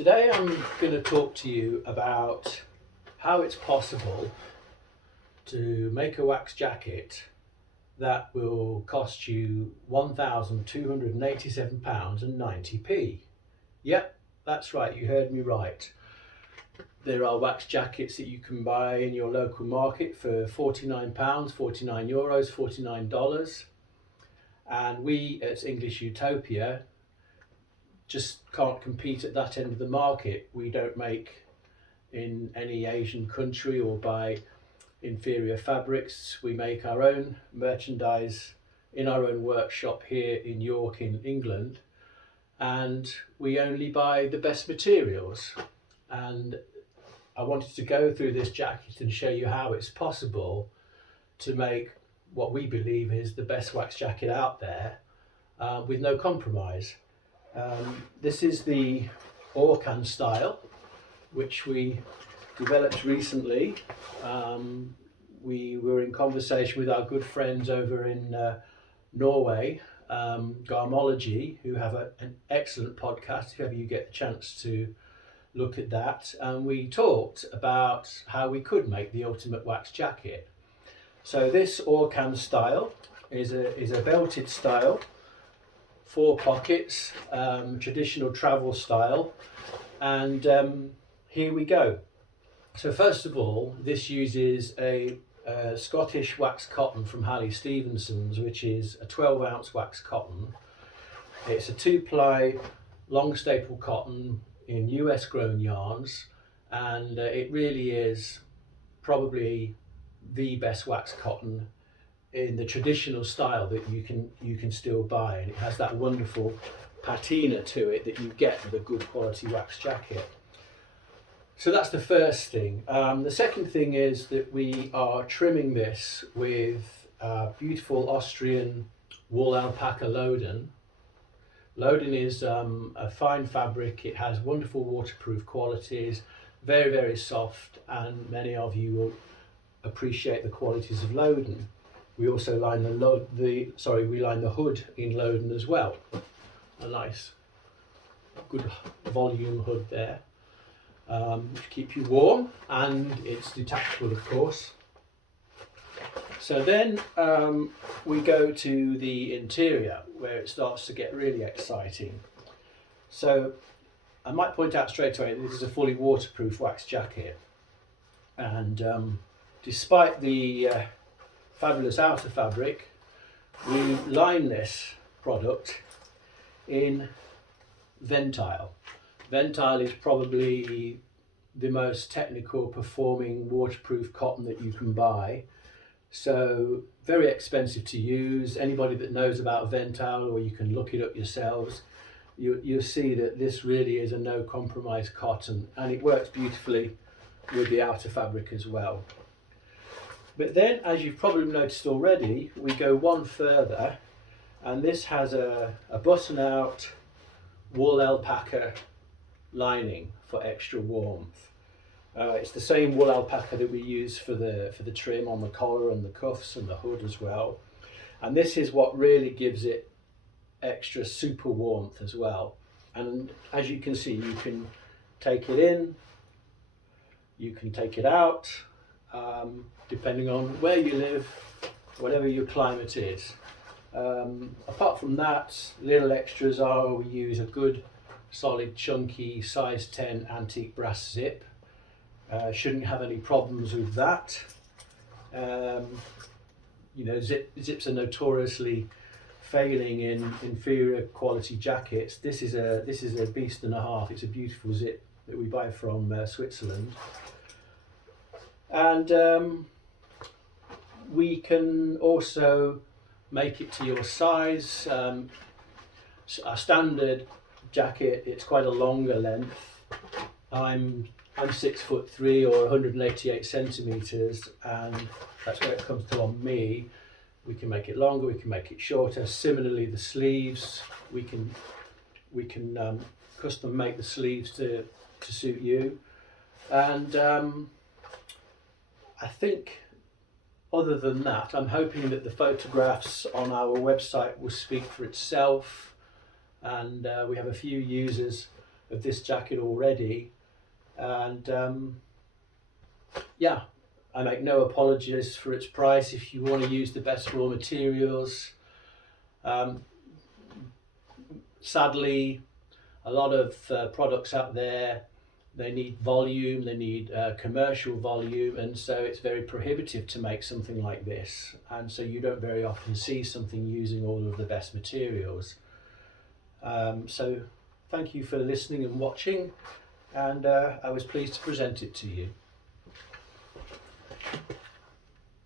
Today I'm going to talk to you about how it's possible to make a wax jacket that will cost you £1,287.90p. Yep, that's right, you heard me right. There are wax jackets that you can buy in your local market for £49, €49, $49, and we at English Utopia just can't compete at that end of the market. We don't make in any Asian country or buy inferior fabrics. We make our own merchandise in our own workshop here in York in England, and we only buy the best materials. And I wanted to go through this jacket and show you how it's possible to make what we believe is the best wax jacket out there with no compromise. This is the Orkan style, which we developed recently. We were in conversation with our good friends over in Norway, Garmology, who have an excellent podcast, if ever you get the chance to look at that. And we talked about how we could make the ultimate wax jacket. So this Orkan style is a belted style, 4 pockets, traditional travel style, and here we go. So first of all, this uses a Scottish wax cotton from Halley Stevenson's, which is a 12-ounce wax cotton. It's a 2-ply long staple cotton in US grown yarns, and it really is probably the best wax cotton in the traditional style that you can still buy, and it has that wonderful patina to it that you get with a good quality wax jacket. So that's the first thing. The second thing is that we are trimming this with beautiful Austrian wool alpaca loden. Loden is a fine fabric. It has wonderful waterproof qualities, very, very soft, and many of you will appreciate the qualities of loden. We also line the hood in loden as well. A nice, good volume hood there, which keep you warm, and it's detachable, of course. So then we go to the interior, where it starts to get really exciting. So I might point out straight away, this is a fully waterproof wax jacket, and despite the fabulous outer fabric, we line this product in ventile. Ventile is probably the most technical performing waterproof cotton that you can buy. So very expensive to use. Anybody that knows about ventile, or you can look it up yourselves, you'll see that this really is a no compromise cotton, and it works beautifully with the outer fabric as well. But then, as you've probably noticed already, we go one further, and this has a button-out wool alpaca lining for extra warmth. It's the same wool alpaca that we use for the trim on the collar and the cuffs and the hood as well. And this is what really gives it extra super warmth as well. And as you can see, you can take it in, you can take it out, depending on where you live, whatever your climate is. Apart from that, little extras are we use a good solid chunky size 10 antique brass zip. Shouldn't have any problems with that. Zips are notoriously failing in inferior quality jackets. This is a beast and a half. It's a beautiful zip that we buy from Switzerland. And we can also make it to your size. Our standard jacket, it's quite a longer length. I'm 6'3" or 188 centimeters, and that's where it comes to on me. We can make it longer, we can make it shorter. Similarly, the sleeves, we can custom make the sleeves to suit you. And I think other than that, I'm hoping that the photographs on our website will speak for itself, and we have a few users of this jacket already, and yeah, I make no apologies for its price. If you want to use the best raw materials, sadly, a lot of products out there, they need volume, they need commercial volume, and so it's very prohibitive to make something like this, and so you don't very often see something using all of the best materials. So thank you for listening and watching, and I was pleased to present it to you.